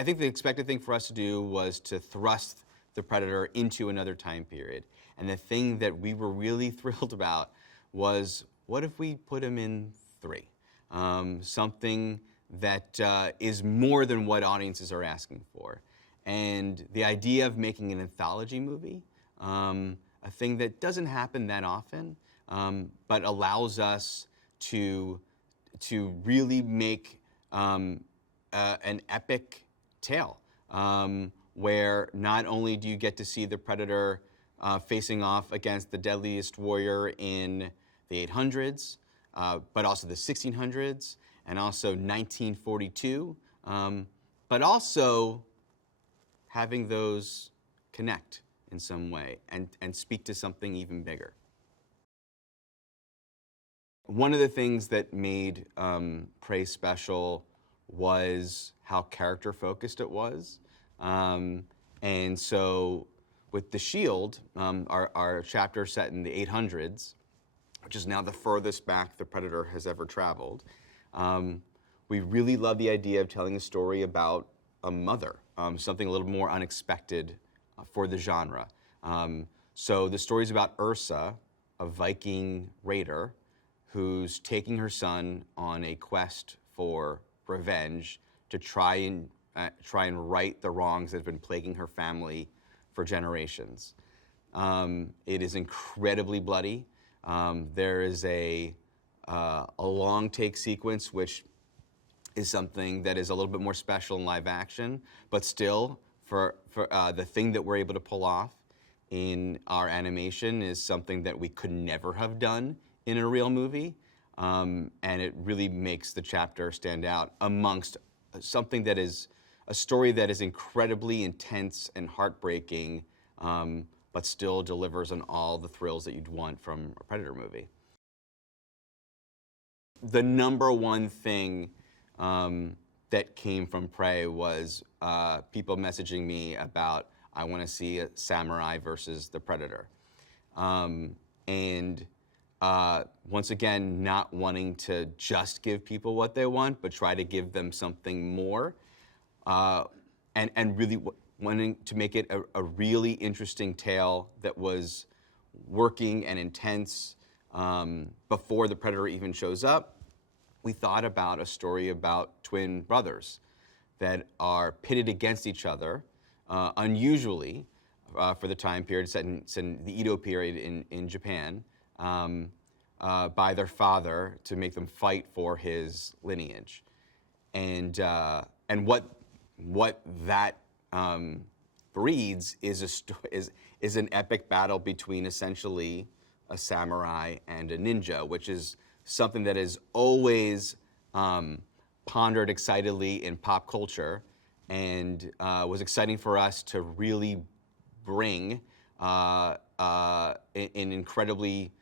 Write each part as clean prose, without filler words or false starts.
I think the expected thing for us to do was to thrust the Predator into another time period. And the thing that we were really thrilled about was, what if we put him in 3? Something that is more than what audiences are asking for. And the idea of making an anthology movie, a thing that doesn't happen that often, but allows us to really make an epic tale, where not only do you get to see the Predator facing off against the deadliest warrior in the 800s, but also the 1600s, and also 1942, but also having those connect in some way and speak to something even bigger. One of the things that made Prey special was how character-focused it was. And so with The Shield, our chapter set in the 800s, which is now the furthest back the Predator has ever traveled, we really love the idea of telling a story about a mother, something a little more unexpected for the genre. So the story's about Ursa, a Viking raider, who's taking her son on a quest for revenge to try and right the wrongs that have been plaguing her family for generations. It is incredibly bloody. There is a long take sequence, which is something that is a little bit more special in live action, but still, for the thing that we're able to pull off in our animation is something that we could never have done in a real movie, and it really makes the chapter stand out amongst something that is a story that is incredibly intense and heartbreaking, but still delivers on all the thrills that you'd want from a Predator movie. The number one thing that came from Prey was people messaging me about, I want to see a samurai versus the Predator. And once again, not wanting to just give people what they want, but try to give them something more. And really wanting to make it a really interesting tale that was working and intense before the Predator even shows up. We thought about a story about twin brothers that are pitted against each other, unusually for the time period, set in the Edo period in Japan, by their father to make them fight for his lineage. And what that breeds is an epic battle between essentially a samurai and a ninja, which is something that is always pondered excitedly in pop culture, and was exciting for us to really bring in incredibly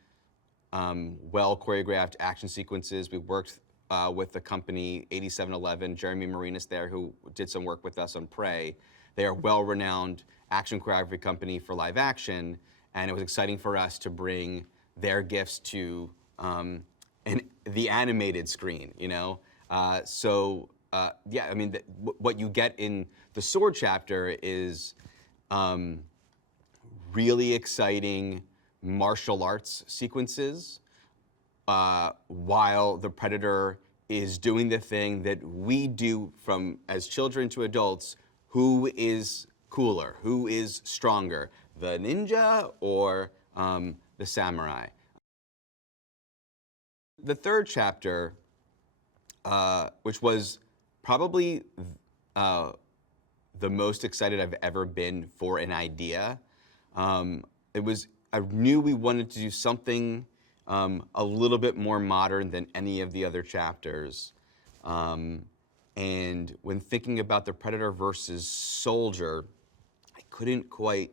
well choreographed action sequences. We worked with the company 8711, Jeremy Marinas there, who did some work with us on Prey. They are a well-renowned action choreography company for live action, and it was exciting for us to bring their gifts to the animated screen, you know? Yeah, I mean, what you get in the Sword chapter is really exciting martial arts sequences, while the Predator is doing the thing that we do from as children to adults. Who is cooler? Who is stronger? The ninja or the samurai? The third chapter, which was probably the most excited I've ever been for an idea, I knew we wanted to do something a little bit more modern than any of the other chapters. And when thinking about the Predator versus Soldier, I couldn't quite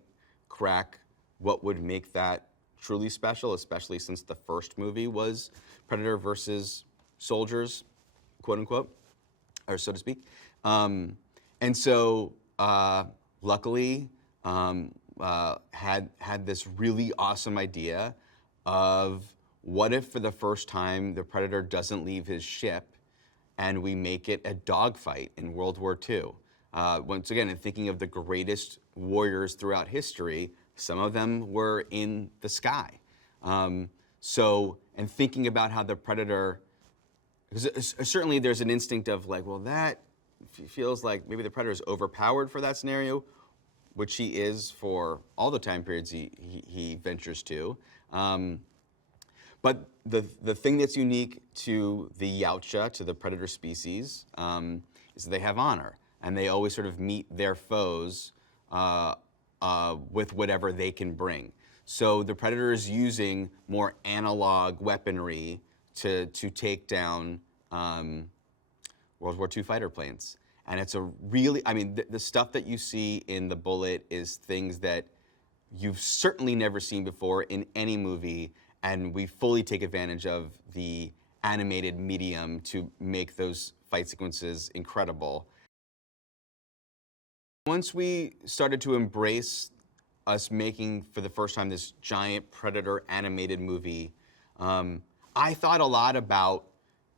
crack what would make that truly special, especially since the first movie was Predator versus Soldiers, quote unquote, or so to speak. And so luckily had this really awesome idea of, what if for the first time the Predator doesn't leave his ship and we make it a dogfight in World War II? Once again, in thinking of the greatest warriors throughout history, some of them were in the sky. And thinking about how the predator, because certainly there's an instinct of like, well, that feels like maybe the predator is overpowered for that scenario, which he is for all the time periods he ventures to. But the thing that's unique to the Yautja, to the predator species, is that they have honor, and they always sort of meet their foes with whatever they can bring. So the predator is using more analog weaponry to take down World War II fighter planes. And it's a really, I mean, the stuff that you see in The Bullet is things that you've certainly never seen before in any movie, and we fully take advantage of the animated medium to make those fight sequences incredible. Once we started to embrace us making, for the first time, this giant Predator animated movie, I thought a lot about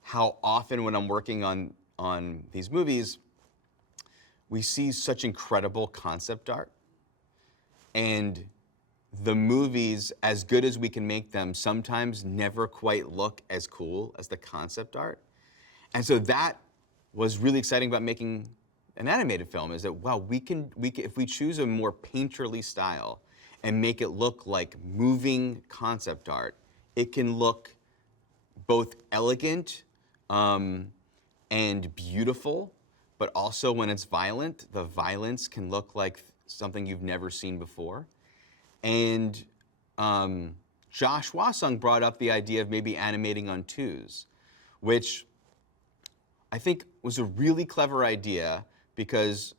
how often when I'm working on these movies, we see such incredible concept art. And the movies, as good as we can make them, sometimes never quite look as cool as the concept art. And so that was really exciting about making an animated film, is that, wow, we can, if we choose a more painterly style and make it look like moving concept art, it can look both elegant and beautiful, but also when it's violent, the violence can look like something you've never seen before. And Josh Wasung brought up the idea of maybe animating on twos, which I think was a really clever idea, because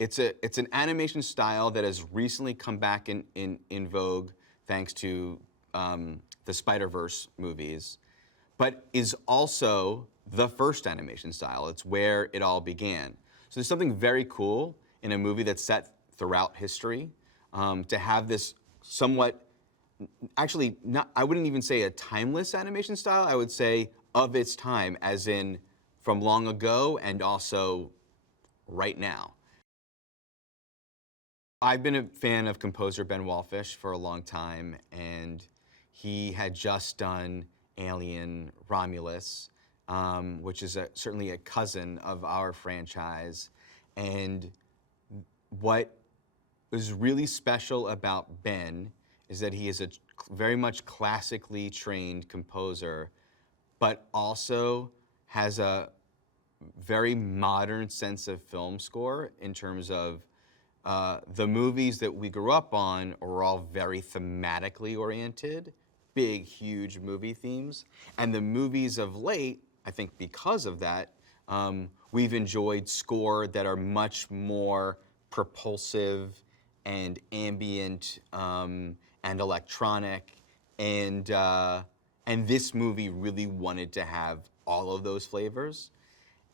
it's an animation style that has recently come back in vogue thanks to the Spider-Verse movies, but is also the first animation style. It's where it all began. So there's something very cool in a movie that's set throughout history, to have this somewhat, actually, not, I wouldn't even say a timeless animation style, I would say of its time, as in from long ago and also right now. I've been a fan of composer Ben Wallfisch for a long time, and he had just done Alien Romulus, which is certainly a cousin of our franchise. And what was really special about Ben is that he is a very much classically trained composer, but also has a very modern sense of film score in terms of the movies that we grew up on are all very thematically oriented, big, huge movie themes. And the movies of late, I think because of that, we've enjoyed score that are much more propulsive and ambient and electronic. And this movie really wanted to have all of those flavors.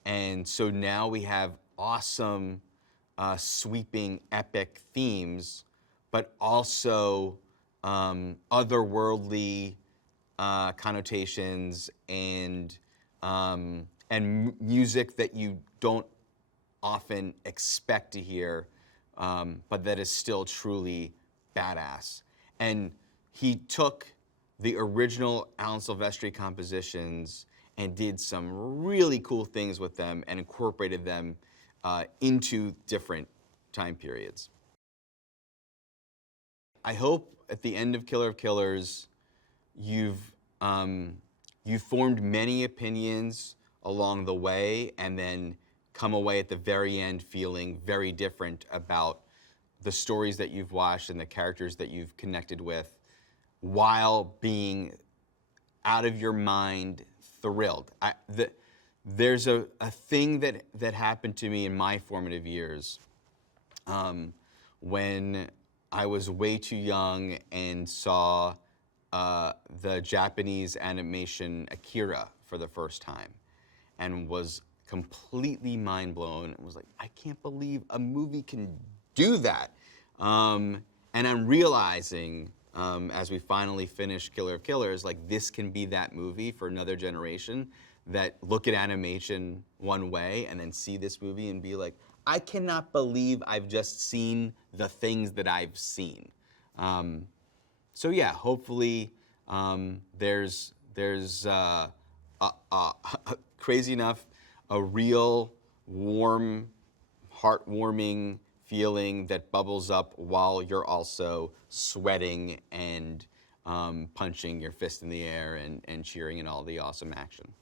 And so now we have awesome, sweeping, epic themes, but also otherworldly connotations and music that you don't often expect to hear, but that is still truly badass. And he took the original Alan Silvestri compositions and did some really cool things with them and incorporated them into different time periods. I hope at the end of Killer of Killers, you've formed many opinions along the way, and then come away at the very end feeling very different about the stories that you've watched and the characters that you've connected with, while being out of your mind thrilled. There's a thing that happened to me in my formative years when I was way too young and saw the Japanese animation Akira for the first time, and was completely mind blown. It was like, I can't believe a movie can do that. And I'm realizing, as we finally finish Killer of Killers, like this can be that movie for another generation that look at animation one way and then see this movie and be like, I cannot believe I've just seen the things that I've seen. So yeah, hopefully there's crazy enough, a real warm, heartwarming feeling that bubbles up while you're also sweating and punching your fist in the air and cheering in all the awesome action.